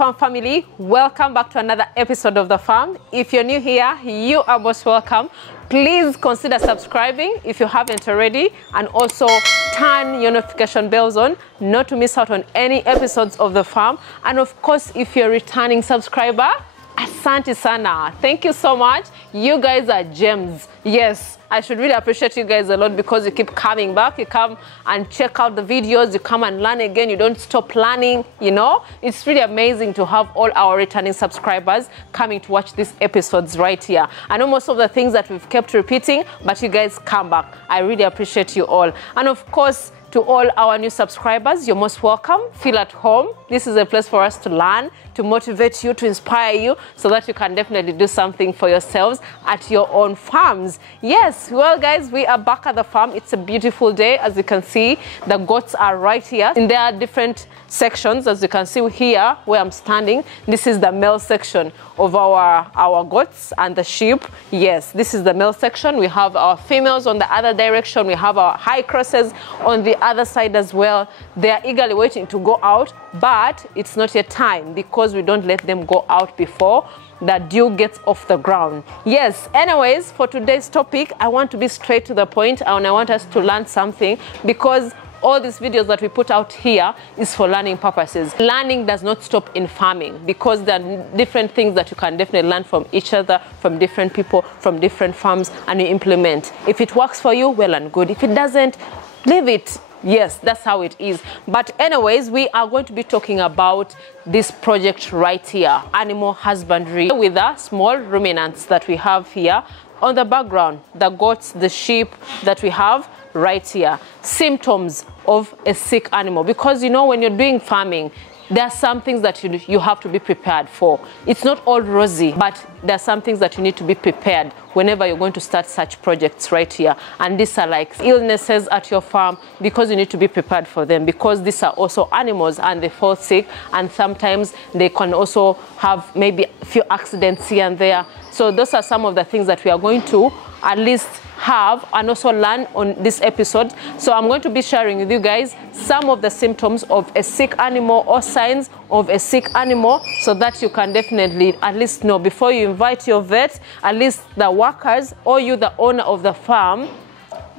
farm family, welcome back to another episode of The Farm. If you're new here, you are most welcome. Please consider subscribing if you haven't already, and also turn your notification bells on not to miss out on any episodes of The Farm. And of course, if you're a returning subscriber, asante sana. Thank you so much. You guys are gems. Yes, I should really appreciate you guys a lot because you keep coming back. You come and check out the videos. You come and learn again. You don't stop learning, you know. It's really amazing to have all our returning subscribers coming to watch these episodes right here. I know most of the things that we've kept repeating, but you guys come back. I really appreciate you all. And of course, to all our new subscribers, you're most welcome. Feel at home. This is a place for us to learn, to motivate you, to inspire you, so that you can definitely do something for yourselves at your own farms. Yes, well guys, we are back at the farm. It's a beautiful day. As you can see, the goats are right here. And there are different sections, as you can see here where I'm standing. This is the male section of our goats and the sheep. Yes, this is the male section. We have our females on the other direction. We have our high crosses on the other side as well. They are eagerly waiting to go out, but it's not yet time because we don't let them go out before the dew gets off the ground. Yes, anyways, for today's topic, I want to be straight to the point, and I want us to learn something, because all these videos that we put out here is for learning purposes. Learning does not stop in farming, because there are different things that you can definitely learn from each other, from different people, from different farms, and you implement. If it works for you, well and good. If it doesn't, leave it. Yes, that's how it is. But anyways, we are going to be talking about this project right here, animal husbandry, with the small ruminants that we have here on the background, the goats, the sheep that we have right here. Symptoms of a sick animal, because you know, when you're doing farming, there are some things that you have to be prepared for. It's not all rosy, but there are some things that you need to be prepared whenever you're going to start such projects right here. And these are like illnesses at your farm, because you need to be prepared for them, because these are also animals and they fall sick, and sometimes they can also have maybe a few accidents here and there. So those are some of the things that we are going to at least have and also learn on this episode. So I'm going to be sharing with you guys some of the symptoms of a sick animal or signs of a sick animal, so that you can definitely at least know before you invite your vet, at least the workers or you, the owner of the farm,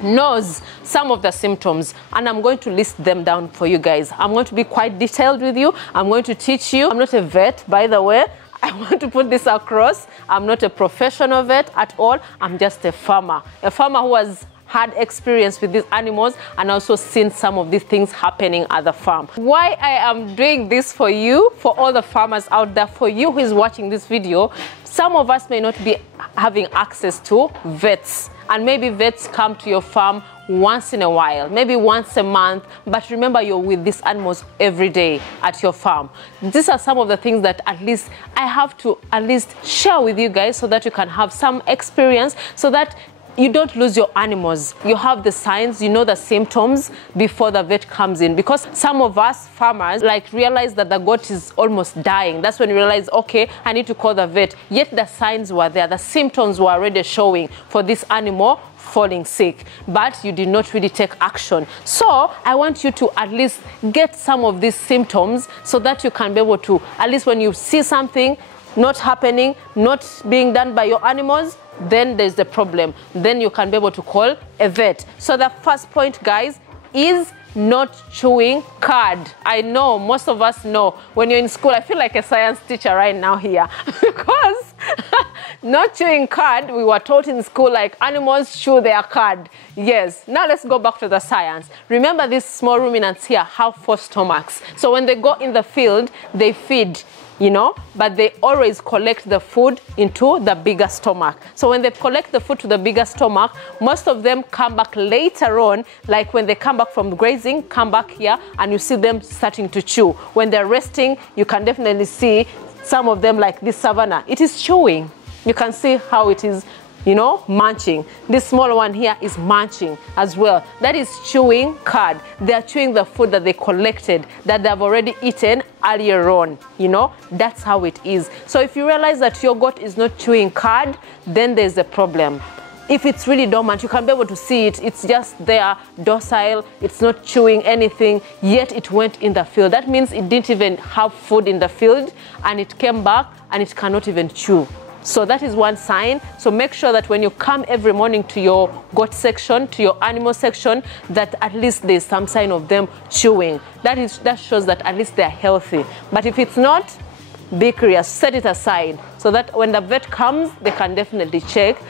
knows some of the symptoms, and I'm going to list them down for you guys. I'm going to be quite detailed with you. I'm going to teach you. I'm not a vet, by the way. I want to put this across. I'm not a professional vet at all. I'm just a farmer who has had experience with these animals and also seen some of these things happening at the farm. Why I am doing this for you, for all the farmers out there, for you who is watching this video, some of us may not be having access to vets, and maybe vets come to your farm once in a while, maybe once a month, but remember, you're with these animals every day at your farm. These are some of the things that at least I have to at least share with you guys, so that you can have some experience, so that you don't lose your animals. You have the signs, you know the symptoms before the vet comes in, because some of us farmers like realize that the goat is almost dying. That's when you realize, okay, I need to call the vet. Yet the signs were there, the symptoms were already showing for this animal falling sick, but you did not really take action. So I want you to at least get some of these symptoms, so that you can be able to, at least when you see something not happening, not being done by your animals, then there's the problem. Then you can be able to call a vet. So the first point, guys, is not chewing cud. I know most of us know. When you're in school, I feel like a science teacher right now here because not chewing cud, we were taught in school like animals chew their cud. Yes, now let's go back to the science. Remember, these small ruminants here have 4 stomachs. So when they go in the field, they feed, you know, but they always collect the food into the bigger stomach. So when they collect the food to the bigger stomach, most of them come back later on, like when they come back from grazing, come back here, and you see them starting to chew. When they're resting, you can definitely see some of them, like this savannah, it is chewing. You can see how it is, you know, munching. This small one here is munching as well. That is chewing cud. They are chewing the food that they collected, that they have already eaten earlier on, you know. That's how it is. So if you realize that your goat is not chewing cud, then there's a problem. If it's really dormant, you can be able to see it. It's just there, docile, it's not chewing anything, yet it went in the field. That means it didn't even have food in the field, and it came back and it cannot even chew. So that is one sign. So make sure that when you come every morning to your goat section, to your animal section, that at least there's some sign of them chewing. That shows that at least they're healthy. But if it's not, be curious, set it aside so that when the vet comes, they can definitely check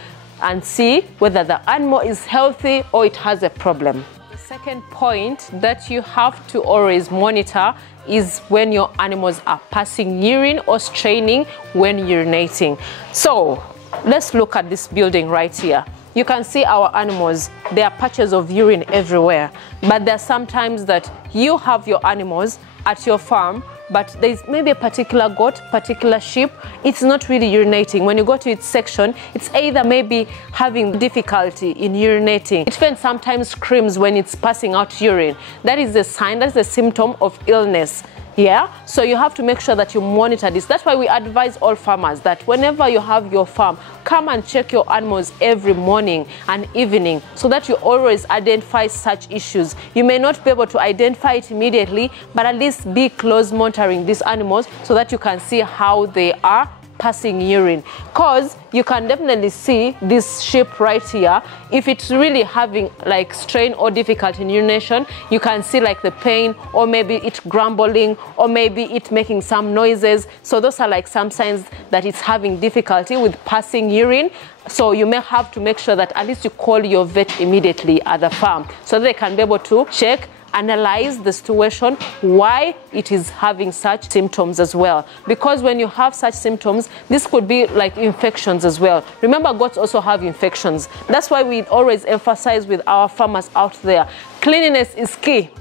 and see whether the animal is healthy or it has a problem. The second point that you have to always monitor is when your animals are passing urine or straining when urinating. So let's look at this building right here. You can see our animals, there are patches of urine everywhere, but there are sometimes that you have your animals at your farm, but there's maybe a particular goat, particular sheep, it's not really urinating. When you go to its section, it's either maybe having difficulty in urinating. It even sometimes screams when it's passing out urine. That is a sign, that's a symptom of illness. Yeah, so you have to make sure that you monitor this. That's why we advise all farmers that whenever you have your farm, come and check your animals every morning and evening so that you always identify such issues. You may not be able to identify it immediately, but at least be close monitoring these animals so that you can see how they are passing urine, because you can definitely see this sheep right here. If it's really having like strain or difficulty in urination, you can see like the pain, or maybe it grumbling, or maybe it making some noises. So those are like some signs that it's having difficulty with passing urine. So you may have to make sure that at least you call your vet immediately at the farm so they can be able to check, analyze the situation, why it is having such symptoms as well. Because when you have such symptoms, this could be like infections as well. Remember, goats also have infections. That's why we always emphasize with our farmers out there, cleanliness is key.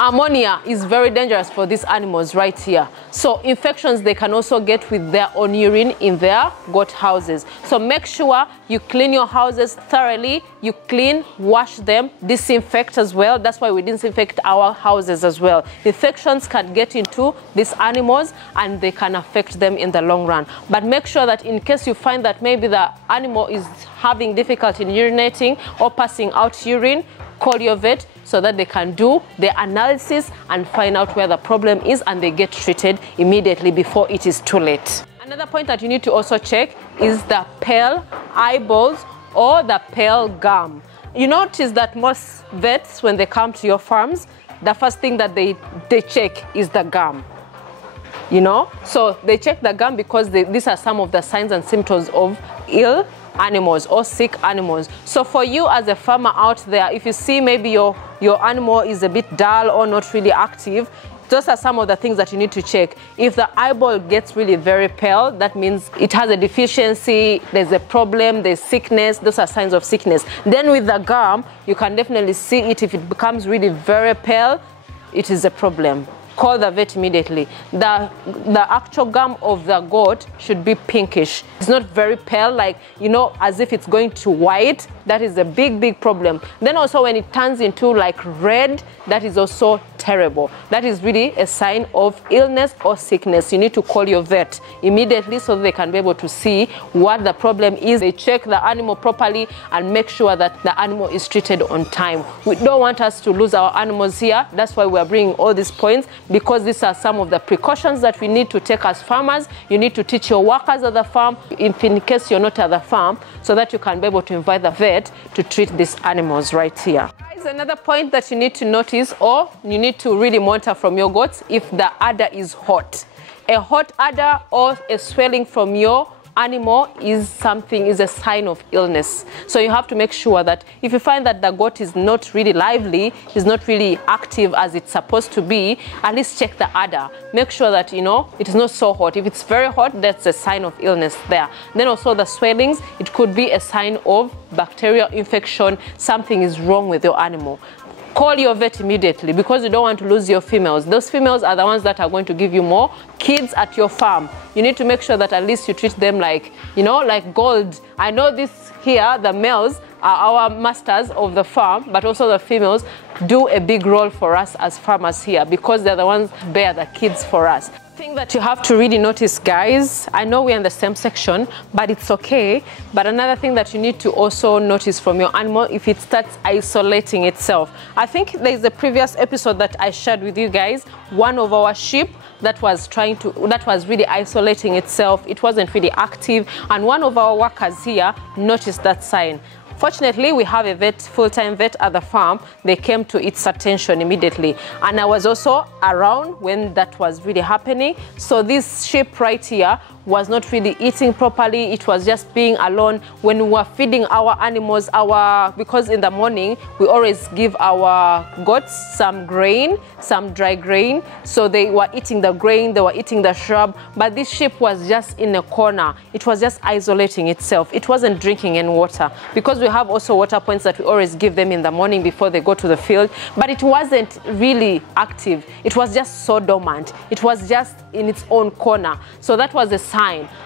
Ammonia is very dangerous for these animals right here. So infections they can also get with their own urine in their goat houses. So make sure you clean your houses thoroughly. You clean, wash them, disinfect as well. That's why we disinfect our houses as well. Infections can get into these animals and they can affect them in the long run. But make sure that in case you find that maybe the animal is having difficulty in urinating or passing out urine, call your vet so that they can do the analysis and find out where the problem is, and they get treated immediately before it is too late. Another point that you need to also check is the pale eyeballs or the pale gum. You notice that most vets, when they come to your farms, the first thing that they check is the gum. You know, so they check the gum because these are some of the signs and symptoms of ill animals or sick animals. So for you as a farmer out there, if you see maybe your animal is a bit dull or not really active, those are some of the things that you need to check. If the eyeball gets really very pale, that means it has a deficiency, there's a problem, there's sickness, those are signs of sickness. Then with the gum, you can definitely see it. If it becomes really very pale, it is a problem. Call the vet immediately. The actual gum of the goat should be pinkish. It's not very pale, like, you know, as if it's going to white. That is a big problem. Then also when it turns into like red, that is also terrible. That is really a sign of illness or sickness. You need to call your vet immediately so they can be able to see what the problem is. They check the animal properly and make sure that the animal is treated on time. We don't want us to lose our animals here. That's why we are bringing all these points, because these are some of the precautions that we need to take as farmers. You need to teach your workers at the farm, if in case you're not at the farm, so that you can be able to invite the vet to treat these animals right here. Guys, another point that you need to notice, or you need to really monitor from your goats, if the udder is hot. A hot udder or a swelling from your animal is a sign of illness. So you have to make sure that if you find that the goat is not really lively, is not really active as it's supposed to be, at least check the udder. Make sure that, you know, it is not so hot. If it's very hot, that's a sign of illness there. Then also the swellings, it could be a sign of bacterial infection. Something is wrong with your animal. Call your vet immediately, because you don't want to lose your females. Those females are the ones that are going to give you more kids at your farm. You need to make sure that at least you treat them like, you know, like gold. I know this here, the males are our masters of the farm, but also the females do a big role for us as farmers here, because they're the ones who bear the kids for us. Thing that you have to really notice, guys, I know we're in the same section, but it's okay. But another thing that you need to also notice from your animal, if it starts isolating itself. I think there's a previous episode that I shared with you guys, one of our sheep that was really isolating itself. It wasn't really active, and one of our workers here noticed that sign. Fortunately, we have a full-time vet at the farm. They came to its attention immediately. And I was also around when that was really happening. So this sheep right here was not really eating properly. It was just being alone. When we were feeding our animals, because in the morning, we always give our goats some grain, some dry grain. So they were eating the grain, they were eating the shrub. But this sheep was just in a corner. It was just isolating itself. It wasn't drinking any water. Because we have also water points that we always give them in the morning before they go to the field. But it wasn't really active. It was just so dormant. It was just in its own corner. So that was a sign.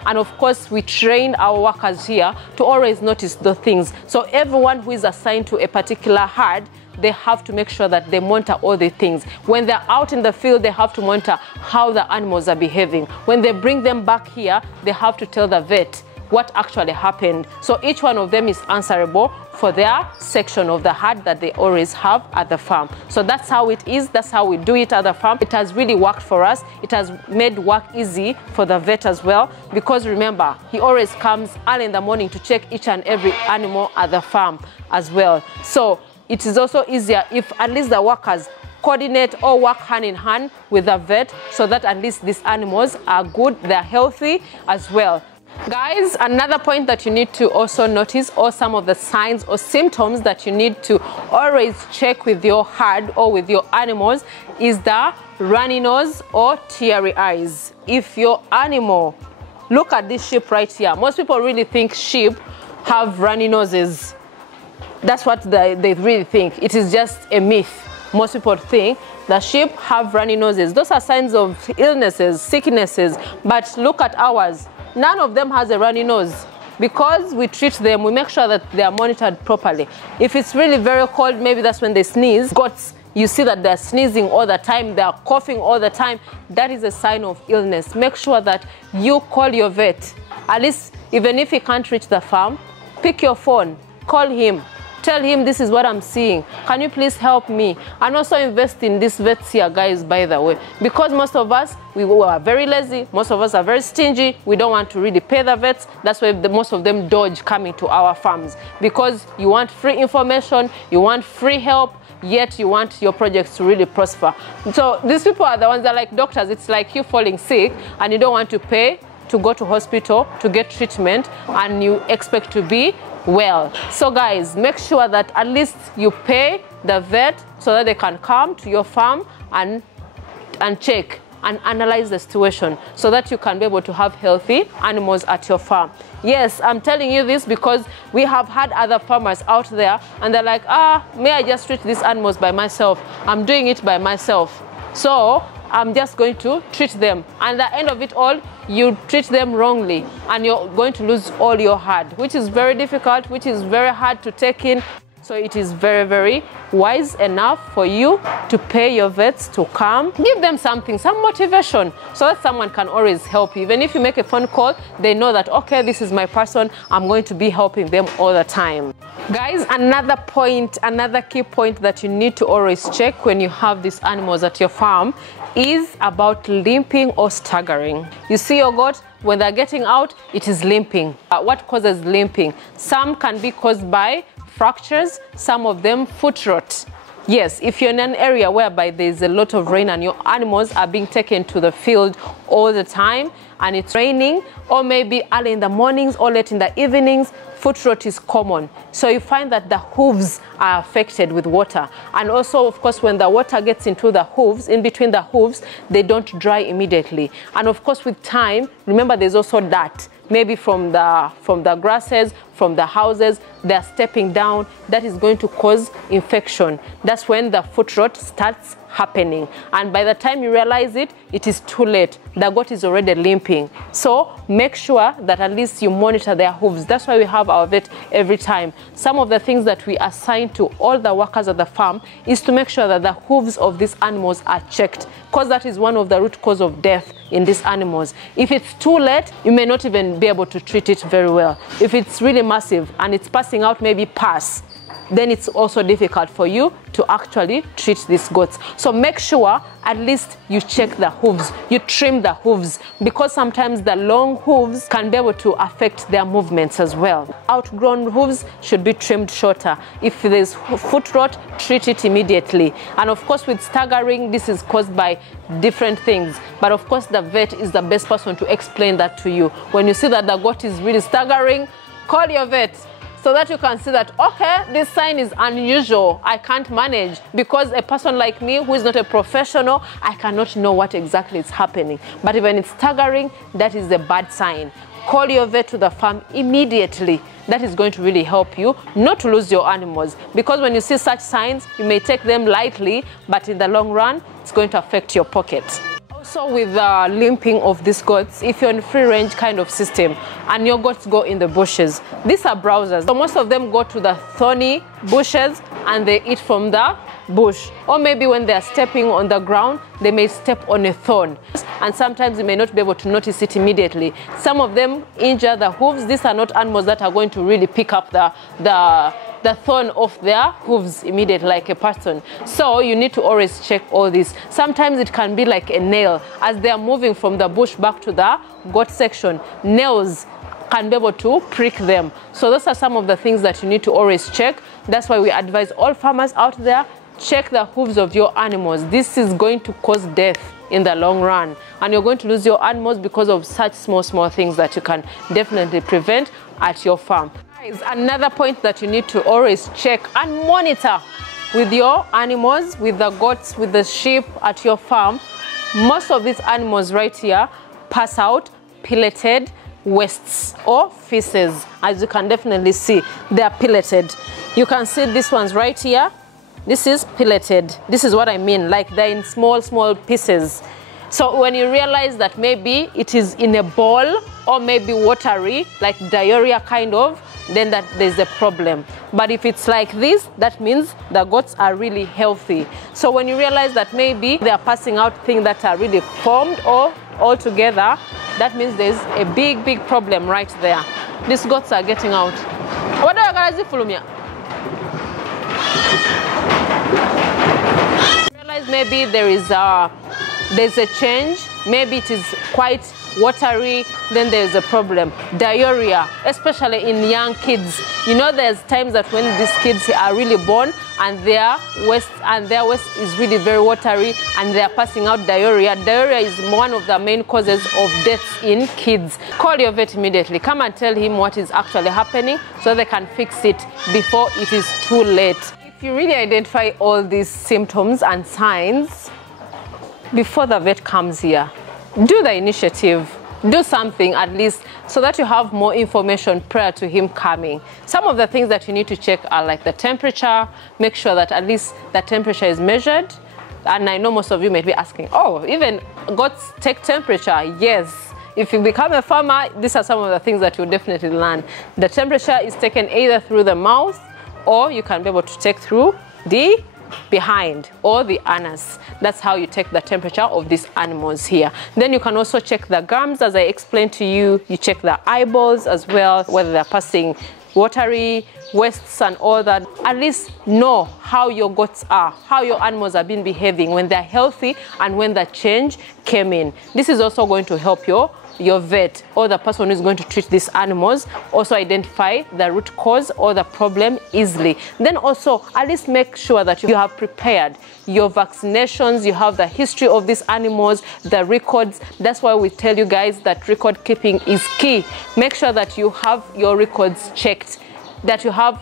And of course, we trained our workers here to always notice the things. So everyone who is assigned to a particular herd, they have to make sure that they monitor all the things. When they're out in the field, they have to monitor how the animals are behaving. When they bring them back here, they have to tell the vet what actually happened. So each one of them is answerable for their section of the herd that they always have at the farm. So that's how it is. That's how we do it at the farm. It has really worked for us. It has made work easy for the vet as well, because remember, he always comes early in the morning to check each and every animal at the farm as well. So it is also easier if at least the workers coordinate or work hand in hand with the vet, so that at least these animals are good, they're healthy as well. Guys, another point that you need to also notice, or some of the signs or symptoms that you need to always check with your herd or with your animals, is the runny nose or teary eyes. If your animal, look at this sheep right here. Most people really think sheep have runny noses. That's what they really think. It is just a myth. Most people think that sheep have runny noses. Those are signs of illnesses, sicknesses. But look at ours. None of them has a runny nose. Because we treat them, we make sure that they are monitored properly. If it's really very cold, maybe that's when they sneeze. Goats, you see that they're sneezing all the time, they're coughing all the time. That is a sign of illness. Make sure that you call your vet. At least, even if he can't reach the farm, pick your phone, call him. Tell him, this is what I'm seeing. Can you please help me? And also invest in these vets here, guys, by the way. Because most of us, we are very lazy. Most of us are very stingy. We don't want to really pay the vets. That's why most of them dodge coming to our farms. Because you want free information, you want free help, yet you want your projects to really prosper. So these people are the ones that are like doctors. It's like you falling sick and you don't want to pay to go to hospital to get treatment, and you expect to be well. So guys, make sure that at least you pay the vet so that they can come to your farm and check and analyze the situation, so that you can be able to have healthy animals at your farm. Yes, I'm telling you this because we have had other farmers out there and they're like, may I just treat these animals by myself? I'm doing it by myself. So I'm just going to treat them. And at the end of it all, you treat them wrongly and you're going to lose all your herd, which is very difficult, which is very hard to take in. So it is very, very wise enough for you to pay your vets to come. Give them something, some motivation, so that someone can always help you. Even if you make a phone call, they know that, okay, this is my person, I'm going to be helping them all the time. Guys, another point, another key point that you need to always check when you have these animals at your farm is about limping or staggering. You see your goat, when they're getting out, it is limping. What causes limping? Some can be caused by fractures, some of them foot rot. Yes, if you're in an area whereby there's a lot of rain and your animals are being taken to the field all the time and it's raining, or maybe early in the mornings or late in the evenings, foot rot is common. So you find that the hooves are affected with water. And also, of course, when the water gets into the hooves, in between the hooves, they don't dry immediately. And of course, with time, remember there's also dirt. Maybe from the grasses, from the houses, they're stepping down. That is going to cause infection. That's when the foot rot starts happening. And by the time you realize it, it is too late. The goat is already limping. So make sure that at least you monitor their hooves. That's why we have our vet every time. Some of the things that we assign to all the workers at the farm is to make sure that the hooves of these animals are checked, because that is one of the root cause of death in these animals. If it's too late, you may not even be able to treat it very well. If it's really massive and it's passing out maybe pus, then it's also difficult for you to actually treat these goats. So make sure at least you check the hooves, you trim the hooves, because sometimes the long hooves can be able to affect their movements as well. Outgrown hooves should be trimmed shorter. If there's foot rot, treat it immediately. And of course with staggering, this is caused by different things. But of course the vet is the best person to explain that to you. When you see that the goat is really staggering, call your vet, so that you can see that, okay, this sign is unusual, I can't manage, because a person like me who is not a professional, I cannot know what exactly is happening. But when it's staggering, that is a bad sign. Call your vet to the farm immediately. That is going to really help you not to lose your animals, because when you see such signs, you may take them lightly, but in the long run, it's going to affect your pocket. Also with the limping of these goats, if you're in free range kind of system and your goats go in the bushes, these are browsers. So most of them go to the thorny bushes and they eat from the bush. Or maybe when they're stepping on the ground, they may step on a thorn. And sometimes you may not be able to notice it immediately. Some of them injure the hooves. These are not animals that are going to really pick up the thorn off their hooves immediately like a person. So you need to always check all this. Sometimes it can be like a nail. As they are moving from the bush back to the goat section, nails can be able to prick them. So those are some of the things that you need to always check. That's why we advise all farmers out there, check the hooves of your animals. This is going to cause death in the long run. And you're going to lose your animals because of such small things that you can definitely prevent at your farm. Another point that you need to always check and monitor with your animals, with the goats, with the sheep at your farm. Most of these animals right here pass out pelleted wastes or feces. As you can definitely see, they are pelleted. You can see these ones right here. This is pelleted. This is what I mean, like they're in small pieces. So when you realize that maybe it is in a bowl or maybe watery, like diarrhea kind of, then that there's a problem. But if it's like this, that means the goats are really healthy. So when you realize that maybe they are passing out things that are really formed or all together, that means there's a big problem right there. These goats are getting out. What are you guys? Realize maybe there's a change, maybe it is quite watery, then there's a problem. Diarrhea, especially in young kids. You know, there's times that when these kids are really born and their waist is really very watery and they are passing out diarrhea. Diarrhea is one of the main causes of deaths in kids. Call your vet immediately. Come and tell him what is actually happening so they can fix it before it is too late. If you really identify all these symptoms and signs before the vet comes here, do the initiative, do something at least so that you have more information prior to him coming. Some of the things that you need to check are like the temperature. Make sure that at least the temperature is measured. And I know most of you may be asking, oh, even goats take temperature. Yes. If you become a farmer, these are some of the things that you'll definitely learn. The temperature is taken either through the mouth or you can be able to take through the behind or the anus. That's how you take the temperature of these animals here. Then you can also check the gums, as I explained to you. You check the eyeballs as well, whether they're passing watery, wastes and all that. At least know how your goats are, how your animals have been behaving when they're healthy and when the change came in. This is also going to help your vet or the person who is going to treat these animals also identify the root cause or the problem easily. Then also at least make sure that you have prepared your vaccinations, you have the history of these animals, the records. That's why we tell you guys that record keeping is key. Make sure that you have your records checked, that you have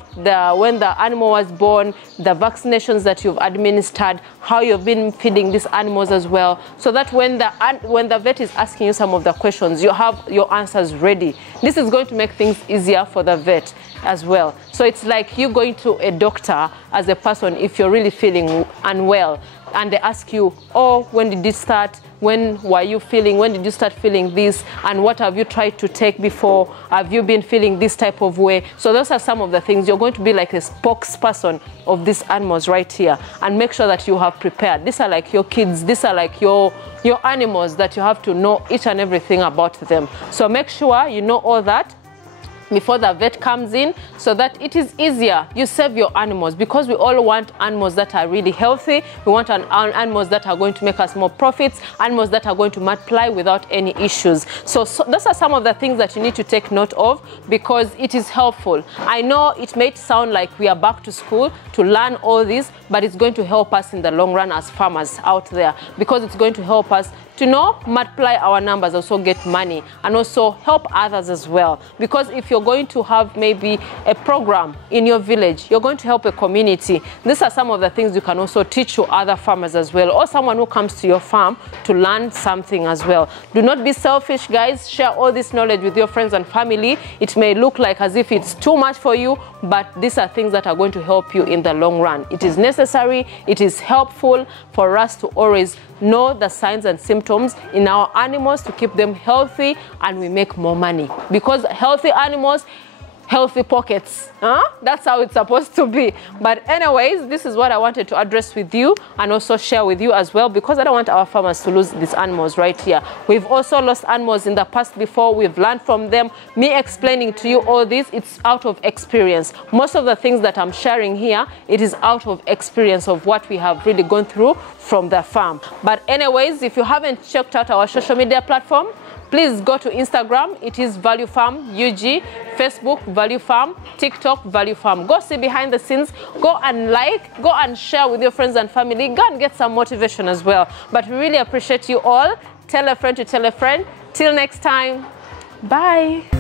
when the animal was born, the vaccinations that you've administered, how you've been feeding these animals as well, so that when the vet is asking you some of the questions, you have your answers ready. This is going to make things easier for the vet as well. So it's like you going to a doctor as a person if you're really feeling unwell. and they ask you, oh, when did this start? When were you feeling? When did you start feeling this? And what have you tried to take before? Have you been feeling this type of way? So those are some of the things. You're going to be like a spokesperson of these animals right here, and make sure that you have prepared. These are like your kids. These are like your animals that you have to know each and everything about them. So make sure you know all that before the vet comes in, so that it is easier. You save your animals, because we all want animals that are really healthy. We want animals that are going to make us more profits, animals that are going to multiply without any issues. So those are some of the things that you need to take note of, because it is helpful. I know it may sound like we are back to school to learn all this, but it's going to help us in the long run as farmers out there, because it's going to help us to multiply our numbers, also get money, and also help others as well. Because if you're going to have maybe a program in your village, you're going to help a community. These are some of the things you can also teach to other farmers as well, or someone who comes to your farm to learn something as well. Do not be selfish, guys. Share all this knowledge with your friends and family. It may look like as if it's too much for you, but these are things that are going to help you in the long run. It is necessary, it is helpful for us to always know the signs and symptoms in our animals to keep them healthy, and we make more money. Because healthy animals, healthy pockets. That's how it's supposed to be. But anyways, this is what I wanted to address with you and also share with you as well, because I don't want our farmers to lose these animals right here. We've also lost animals in the past before. We've learned from them. Me explaining to you all this, it's out of experience. Most of the things that I'm sharing here, it is out of experience of what we have really gone through from the farm. But anyways, if you haven't checked out our social media platform, please go to Instagram, it is Value Farm UG, Facebook Value Farm, TikTok Value Farm. Go see behind the scenes, go and like, go and share with your friends and family, go and get some motivation as well. But we really appreciate you all. Tell a friend to tell a friend. Till next time, bye.